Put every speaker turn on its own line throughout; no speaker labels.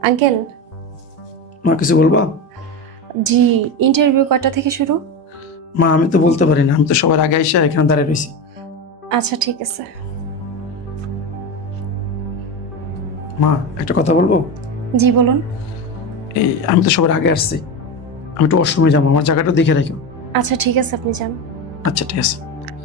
Uncle.
মা কিছু বলবা?
জি, ইন্টারভিউ কয়টা থেকে শুরু?
মা আমি তো বলতে পারি না, আমি তো সবার আগে এসে এখানে দাঁড়িয়ে রয়েছি।
আচ্ছা ঠিক আছে।
মা একটা কথা বলবো?
জি বলুন।
এই আমি তো সবার আগে আসছি, আমি একটু ওয়াশরুমে যাবো, আমার জায়গাটা দেখে রেখো।
আচ্ছা ঠিক আছে, আপনি যান।
আচ্ছা ঠিক আছে।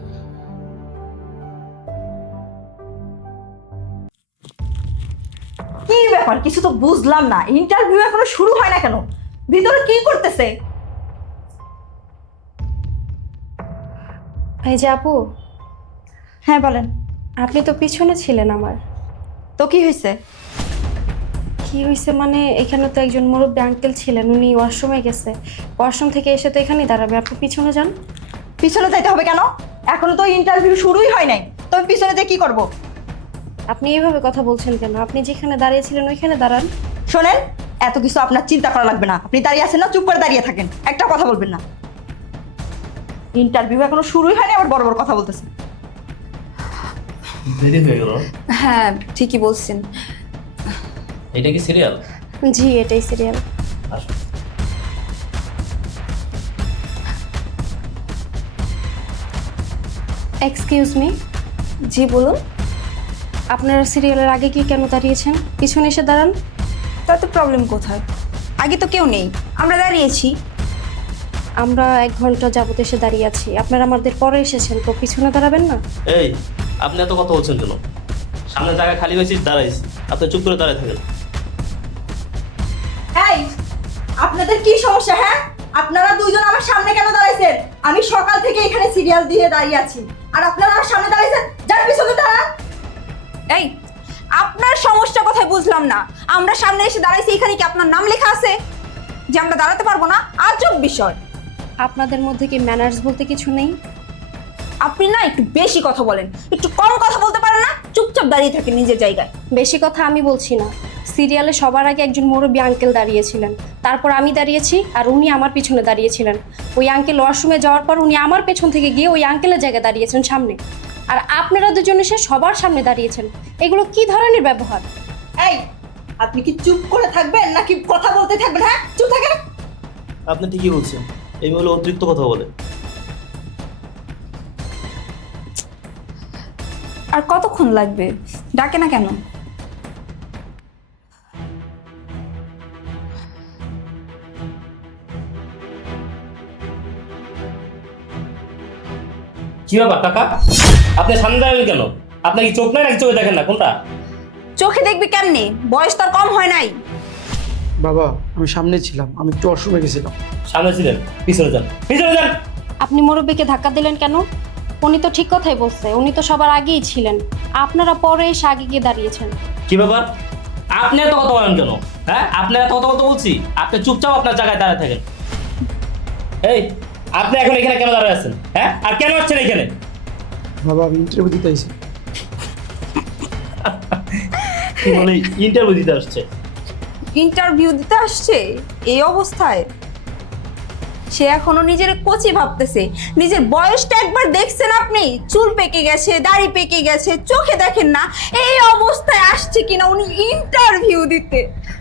কি ব্যাপার, কিছু তো বুঝলাম না। ইন্টারভিউ এখনো শুরু হয় না কেন? ভিতরে কি করতেছে?
এই যে আপু,
হ্যাঁ বলেন।
আপনি তো পিছনে ছিলেন আমার।
তো কি হয়েছে?
কি হয়েছে মানে, এখানে তো একজন মুরব্বী আঙ্কেল ছিলেন, উনি ওয়াশরুমে গেছে। ওয়াশরুম থেকে এসে তো এখানেই দাঁড়াবে, আপনি পিছনে যান।
পিছনে যাইতে হবে কেন? এখনো তো ইন্টারভিউ শুরুই হয় নাই, তো আমি পিছনে যেয়ে কি করব?
আপনি এইভাবে কথা বলছেন কেন? আপনি যেখানে দাঁড়িয়েছিলেন ওইখানে দাঁড়ান।
শোনেন, এত কিছু আপনার চিন্তা করা লাগবে না। আপনি দাঁড়িয়ে আছেন না, চুপ করে দাঁড়িয়ে থাকেন, একটা কথা বলবেন না। ইন্টারভিউ এখনো শুরুই হয়নি, আবার বড় বড় কথা বলতেছে।
দেরি হয়ে গেল।
হ্যাঁ ঠিকই বলছেন।
এটা কি সিরিয়াল?
জি এটাই সিরিয়াল।
আসো।
এক্সকিউজ মি,
জি বলুন।
আপনারা সিরিয়ালের আগে কি কেন দাঁড়িয়েছেন? পিছনে এসে দাঁড়ান।
তাতে প্রবলেম কোথায়? আগে তো কেউ নেই, আমরা দাঁড়িয়েছি।
আমরা 1 ঘন্টা যাবত এসে দাঁড়িয়ে আছি, আপনারা আমাদের পরে এসেছেন, তো পিছনে দাঁড়াবেন না?
এই, আপনি এত কথা বলছেন কেন? সামনে জায়গা খালি হয়েছে, দাঁড়াইছি। আপনি চুপ করে দাঁড়ায় থাকেন।
এই, আপনাদের কি সমস্যা? হ্যাঁ, আপনারা দুইজন আমার সামনে কেন দাঁড়াইছেন? আমি সকাল থেকে এখানে সিরিয়াল দিয়ে দাঁড়িয়ে আছি, আর আপনারা আমার সামনে দাঁড়াইছেন। যার পিছনে দাঁড়ান।
এই, আপনার সমস্যা কোথায় বুঝলাম না। আমরা সামনে এসে দাঁড়াইছি, এখানে কি আপনার নাম লেখা আছে যে আমরা দাঁড়াতে পারবো না? আজব বিষয়।
আপনাদের মধ্যে কি ম্যানার্স বলতে কিছু নেই?
আপনি না একটু বেশি কথা বলেন, একটু কম কথা বলতে পারেন না? চুপচাপ দাঁড়িয়ে থাকেন নিজের জায়গায়।
বেশি কথা আমি বলছি না। সিরিয়ালে সবার আগে একজন মুরব্বী আঙ্কেল দাঁড়িয়েছিলেন, তারপর আমি দাঁড়িয়েছি, আর উনি আমার পিছনে দাঁড়িয়েছিলেন। ওই আঙ্কেল ওয়াশরুমে যাওয়ার পর উনি আমার পেছন থেকে গিয়ে ওই আঙ্কেলের জায়গায় দাঁড়িয়েছেন সামনে, আর আপনারা দুজন এসে সবার সামনে দাঁড়িয়েছেন। এগুলো কি ধরনের ব্যবহার?
এই, আপনি কি চুপ করে থাকবেন নাকি কথা বলতে থাকবেন? হ্যাঁ, চুপ থাকেন।
আপনি ঠিকই বলছেন, এই মহিলা অতিরিক্ত কথা বলে।
আর কতক্ষণ লাগবে? ডাকে না কেন?
কি ব্যাপার কাকা? আপনি সামনে দাঁড়ালেন কেন? আপনার কি চোখ নাই নাকি চোখে দেখেন না? কোনটা?
চোখে দেখবি কেমনি? বয়স তার কম হয় নাই।
বাবা আমি সামনে ছিলাম, আমি একটু ওয়াশরুমে গেছিলাম।
সামনে ছিলেন, পিছনে যান, পিছনে যান।
আপনি মুরব্বীকে ধাক্কা দিলেন কেন? উনি তো ঠিক কথাই বলছে, উনি তো সবার আগেই ছিলেন, আপনারা পরে এসে আগে গিয়ে দাঁড়িয়েছেন।
কি ব্যাপার? আপনি এত কথা বলেন কেন? হ্যাঁ, আপনি এত কথা বলছি। আপনি চুপচাপ আপনার জায়গায় দাঁড়ায় থাকেন। এই, আপনি এখন এখানে কেন দাঁড়ায় আছেন? হ্যাঁ, আর কেন আছেন এখানে?
বাবা আমি ইন্টারভিউ দিতে আইছি।
কি বলে ইন্টারভিউ দিতে আসছে?
ইন্টারভিউ দিতে আসছে এই অবস্থায়? সে এখনো নিজের কোচি ভাবতেছে। নিজের বয়সটা একবার দেখছেন আপনি? চুল পেকে গেছে, দাড়ি পেকে গেছে, চোখে দেখেন না? এই অবস্থায় আসছে কিনা উনি ইন্টারভিউ দিতে।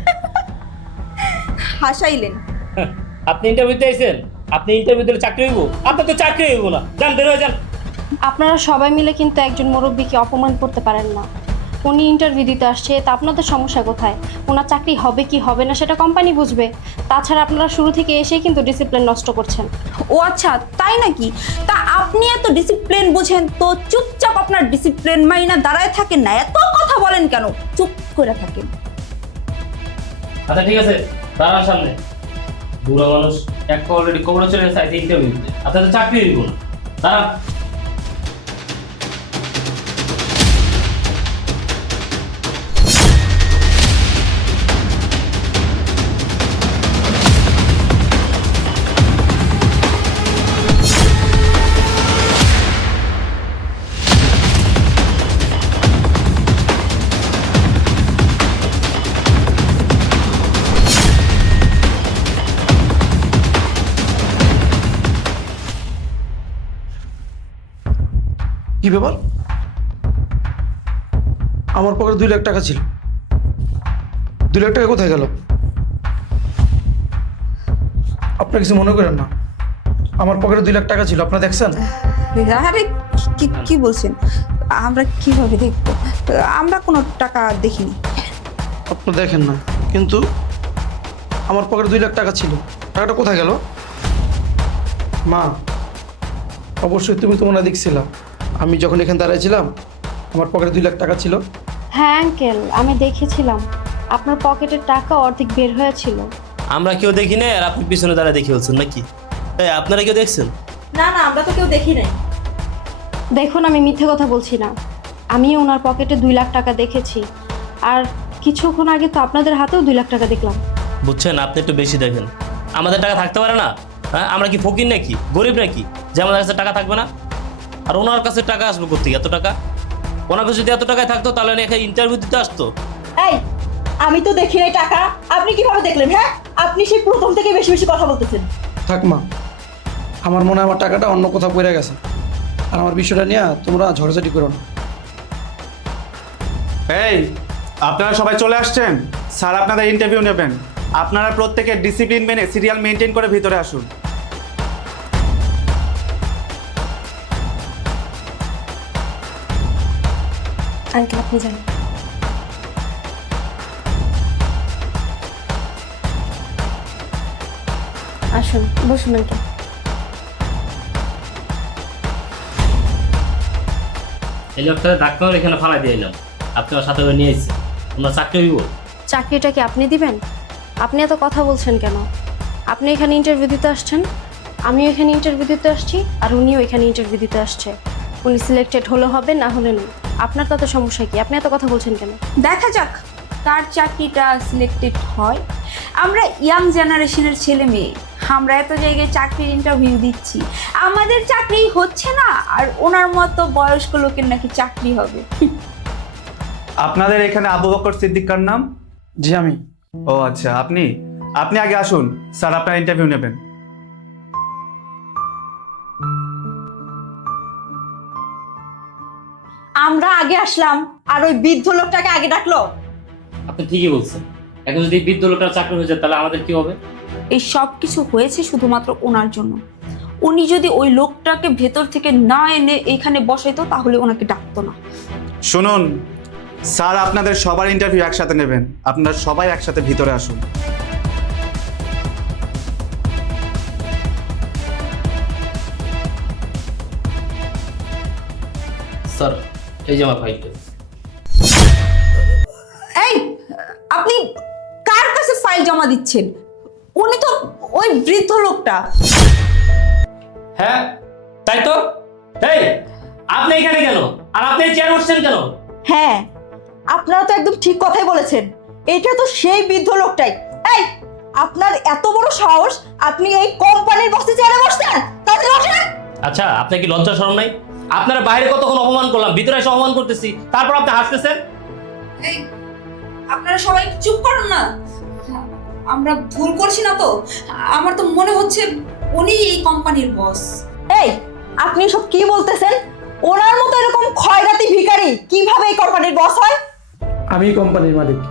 হাসাইলেন।
আপনি ইন্টারভিউ দিতে আইছেন? আপনি ইন্টারভিউ দিলে চাকরি হইব? আপনার তো চাকরি হইব না। যান, বের হয়ে যান।
আপনারা সবাই মিলে কিন্তু একজন মুরব্বীকে অপমান করতে পারেন না। উনি ইন্টারভিউ দিতে আসছে, তা আপনাদের সমস্যা কোথায়? ওনার চাকরি হবে কি হবে না সেটা কোম্পানি বুঝবে। তাছাড়া আপনারা শুরু থেকে এসেই কিন্তু ডিসিপ্লিন নষ্ট করছেন।
ও আচ্ছা, তাই নাকি? তা আপনি এত ডিসিপ্লিন বুঝেন তো চুপচাপ আপনার ডিসিপ্লিন মাইনা দাঁড়ায় থাকেন না, এত কথা বলেন কেন? চুপ করে থাকেন।
আচ্ছা ঠিক আছে, দাঁড়ান সামনে। বুড়া মানুষ একটা অলরেডি কবরে চলে গেছে, আইতে ইন্টারভিউ দিতে। আপনার তো চাকরি হইব না। দাঁড়ান।
কি ব্যাপার? আমার পকেটে 2 লাখ টাকা ছিল, 2 লাখ টাকা কোথায় গেল? আপনার কিছু মনে করেন না, আমার পকেটে 2 লাখ টাকা ছিল, আপনারা দেখছেন?
আরে কি বলছেন? আমরা কিভাবে দেখবো? আমরা কোনো টাকা দেখিনি।
আপনি দেখেন না, কিন্তু আমার পকেটে 2 লাখ টাকা ছিল। টাকাটা কোথায় গেল? মা, অবশ্যই তুমি তো মনে দেখছিলাম আমি যখন এখানে দাঁড়াইছিলাম আমার পকেটে 2 লাখ টাকা ছিল।
হ্যাঁ আঙ্কেল, আমি দেখেছিলাম আপনার পকেটের টাকা অর্ধেক বের হয়েছিল।
আমরা কেউ দেখি না, আর আপনি পিছনে দাঁড়া দেখে বলছেন নাকি? এই আপনারা কেউ দেখছেন?
না না, আমরা তো কেউ দেখি নাই।
দেখুন, আমি মিথ্যে কথা বলছি না, আমি ওনার পকেটে 2 লাখ টাকা দেখেছি। আর কিছুক্ষণ আগে তো আপনাদের হাতেও 2 লাখ টাকা দেখলাম।
বুঝছেন, আপনি একটু বেশি দেখেন। আমাদের টাকা থাকতে পারে না? হ্যাঁ, আমরা কি ফকির নাকি, গরিব নাকি যে আমাদের কাছে টাকা থাকবে না? আর ওনার কাছে টাকা আসবে কোথেকে এত টাকা? ওনার কাছে যদি এত টাকায় থাকতো তাহলে উনি এখানে ইন্টারভিউ দিতে আসতো।
এই, আমি তো দেখি নাই টাকা, আপনি কিভাবে দেখলেন? হ্যাঁ, আপনি সেই প্রথম থেকে বেশি বেশি কথা বলতেছেন।
থাক মা, আমার মনে হয় আমার টাকাটা অন্য কোথাও পড়ে গেছে। আর আমার বিষয়টা নিয়ে তোমরা ঝড়ঝাটি করো না।
এই, আপনারা সবাই চলে আসছেন? স্যার আপনাদের ইন্টারভিউ নেবেন। আপনারা প্রত্যেকে ডিসিপ্লিন মেনে সিরিয়াল মেনটেন করে ভিতরে আসুন।
আঙ্কেল আপনি জানেন। আসুন, বসুন আঙ্কেল।
এই লোকটা ডাক্তার এখানে ফালাই দিয়ে এলাম, আপনার সাথে করে নিয়ে এসেছি। ওনার চাকরি হইব?
চাকরিটা কি আপনি দিবেন? আপনি এত কথা বলছেন কেন? আপনি এখানে ইন্টারভিউ দিতে আসছেন, আমিও এখানে ইন্টারভিউ দিতে আসছি, আর উনিও এখানে ইন্টারভিউ দিতে আসছে। উনি সিলেক্টেড হলে হবে, না হলে নেই। আপনার তাতে সমস্যা কি? আপনি এত কথা বলছেন কেন?
দেখা যাক কার চাকরিটা সিলেক্টেড হয়। আমরা ইয়াং জেনারেশনের ছেলে মেয়ে, আমরা এত জায়গায় চাকরির ইন্টারভিউ দিচ্ছি, আমাদের চাকরি হচ্ছে না, আর ওনার মতো বয়স্ক লোকের নাকি চাকরি হবে।
আপনাদের এখানে আবু বকর সিদ্দিকার নাম?
জি আমি।
ও আচ্ছা, আপনি আগে আসুন, স্যার আপনার ইন্টারভিউ নেবেন।
আমরা আগে আসলাম আর ওই বৃদ্ধ লোকটাকে আগে ডাকলো।
আপনি ঠিকই বলছেন। এখন যদি বৃদ্ধ লোকটার চাকরি হয়ে যায় তাহলে আমাদের কি হবে?
এই সব কিছু হয়েছে শুধুমাত্র ওনার জন্য। উনি যদি ওই লোকটাকে ভেতর থেকে না এনে এখানে বসাইতো তাহলে ওনাকে ডাকতো না।
শুনুন, স্যার আপনাদের সবার ইন্টারভিউ একসাথে নেবেন। আপনারা সবাই একসাথে ভিতরে আসুন।
স্যার, এই যে আমার ফাইলটা।
এই, আপনি কার কাছে ফাইল জমা দিচ্ছেন? উনি তো ওই বৃদ্ধ লোকটা।
হ্যাঁ তাই তো। এই, আপনি এখানে কেন? আর আপনি চেয়ার বসছেন কেন?
হ্যাঁ, আপনারা তো একদম ঠিক কথাই বলেছেন, এটা তো সেই বৃদ্ধ লোকটাই। এই, আপনার এত বড় সাহস, আপনি এই কোম্পানির বসে চেয়ারে বসছেন? তাড়াতাড়ি ওঠেন।
আচ্ছা, আপনার কি লজ্জা শরম নাই? আপনারা বাইরে কতক্ষণ অপমান করলাম, ভিতরে এসে অপমান করতেছি, তারপর আপনি হাসতেছেন।
এই, আপনারা সবাই চুপ করুন না। আমরা ভুল করছি না তো? আমার তো মনে হচ্ছে উনি এই কোম্পানির বস।
এই, আপনি সব কি বলতেছেন? ওনার মতো এরকম খয়রাতি ভিখারি কিভাবে এই কোম্পানির বস হয়?
আমি কোম্পানির মালিক।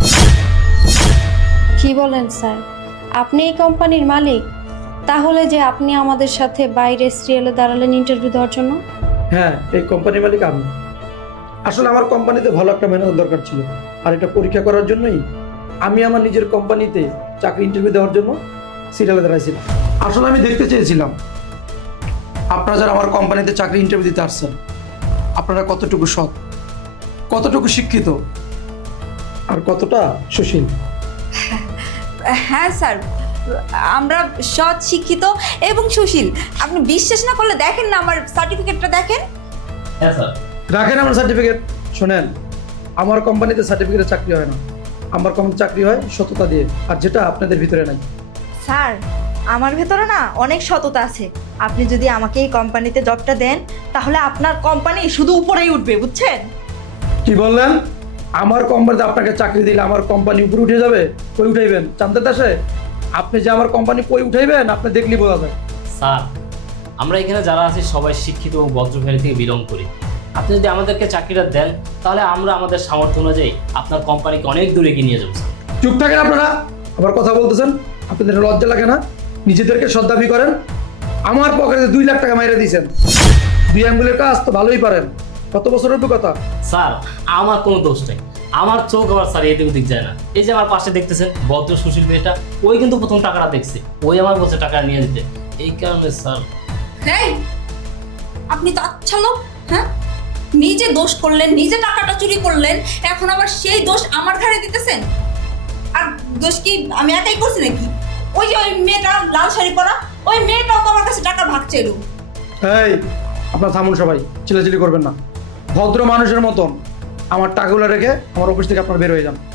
কি বলেন স্যার? আপনি এই কোম্পানির মালিক? তাহলে যে আপনি আমাদের সাথে বাইরে সিরিয়ালে দাঁড়ালেন ইন্টারভিউ দেওয়ার জন্য?
হ্যাঁ, এই কোম্পানির মালিক আমি। আসলে আমার কোম্পানিতে ভালো একটা ম্যানেজার দরকার ছিল, আর এটা পরীক্ষা করার জন্যই আমি আমার নিজের কোম্পানিতে চাকরি ইন্টারভিউ দেওয়ার জন্য সিরিয়ালে দাঁড়াইছিলাম। আসলে আমি দেখতে চেয়েছিলাম আপনারা যারা আমার কোম্পানিতে চাকরি ইন্টারভিউ দিতে আসছেন, আপনারা কতটুকু সৎ, কতটুকু শিক্ষিত, আর কতটা সুশীল।
হ্যাঁ স্যার, আমরা সৎ, শিক্ষিত এবং সুশীল। আপনি বিশ্বাস না করলে দেখেন না, আমার সার্টিফিকেটটা দেখেন।
হ্যাঁ স্যার।
রাখেন আমার সার্টিফিকেট। শোনেন, আমার কোম্পানিতে সার্টিফিকেটে চাকরি হয় না, আমার কোম্পানিতে চাকরি হয় সততা দিয়ে, আর যেটা আপনাদের ভিতরে নাই।
স্যার, আমার ভেতরে না অনেক সততা আছে। আপনি যদি আমাকে এই কোম্পানিতে জবটা দেন তাহলে আপনার কোম্পানি শুধু উপরেই উঠবে, বুঝছেন?
কি বললেন? আমার কোম্পানিতে আপনাকে চাকরি দিলে আমার কোম্পানি উপরে উঠে যাবে? কই উঠাইবেন জানতে আসে? আপনি যে আমার কোম্পানি কই উঠাইবেন আপনি দেখলেই বোঝা যায়।
স্যার, আমরা এখানে যারা আছি সবাই শিক্ষিত এবং ভদ্র ফ্যামিলি থেকে বিলং করি। আপনি যদি আমাদেরকে চাকরিটা দেন তাহলে আমরা আমাদের সামর্থ্য অনুযায়ী আপনার কোম্পানিকে অনেক দূরে এগিয়ে নিয়ে যাবো।
চুপ থাকেন আপনারা, আবার কথা বলতেছেন। আপনাদের লজ্জা লাগে না? নিজেদেরকে সদ্দাবি করেন। আমার পকেটে 2 লাখ টাকা মাইরে দিয়েছেন। 2 আঙ্গুলের কাজ তো ভালোই পারেন। কত বছরের অভিজ্ঞতা?
স্যার আমার কোনো দোষ নেই, আমার চোখ আবার স্যার এদিক ওদিক যায় না। এই যে আমার পাশে দেখতেছেন ভদ্র সুশীল মেয়েটা, ওই কিন্তু প্রথম টাকাটা দেখছে, ওই আমার বলছে টাকা নিয়ে দিতে। এই কারণে স্যার
এই, আপনি তো আচ্ছা লোক, হ্যাঁ? নিজে দোষ করলেন, নিজে টাকাটা চুরি করলেন, এখন আবার সেই দোষ আমার ঘাড়ে দিতেছেন। আর দোষ কি আমি একাই করছি নাকি? ওই যে ওই মেয়েটা লাল শাড়ি পরা, ওই মেয়েটাও তো আমার কাছে টাকার ভাগ চাইলো।
এই, আপনারা থামুন সবাই, চিল্লাচিল্লি করবেন না। ভদ্র মানুষের মতন আমার টাকাগুলো রেখে আমার অফিস থেকে আপনারা বের হয়ে যান।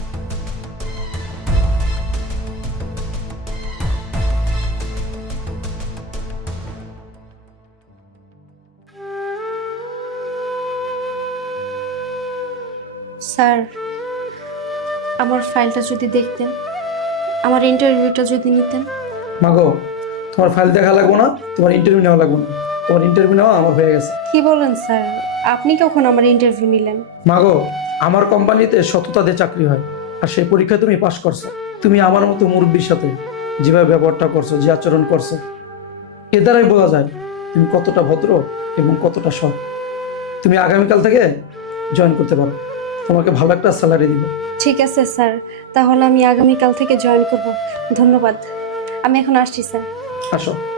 স্যার, আমার ফাইলটা যদি দেখতেন, আমার ইন্টারভিউটা যদি নিতেন।
মাগো, তোমার ফাইল দেখা লাগবো না, তোমার ইন্টারভিউ নেওয়া লাগবো না। তোমার ইন্টারভিউ নেওয়া আমার হয়ে গেছে।
কি বলেন স্যার? আপনি কখন আমার ইন্টারভিউ নিলেন?
মাগো, আমার কোম্পানিতে সততা দিয়ে চাকরি হয়, আর সেই পরীক্ষায় তুমি পাশ করছো। তুমি আমার মতো মুরব্বীর সাথে যেভাবে ব্যবহারটা করছো, যে আচরণ করছো, এ দ্বারাই বোঝা যায় তুমি কতটা ভদ্র এবং কতটা সৎ। তুমি আগামীকাল থেকে জয়েন করতে পারো, তোমাকে ভালো একটা স্যালারি দিব।
ঠিক আছে স্যার, তাহলে আমি আগামীকাল থেকে জয়েন করব। ধন্যবাদ, আমি এখন আসছি স্যার।
আসো।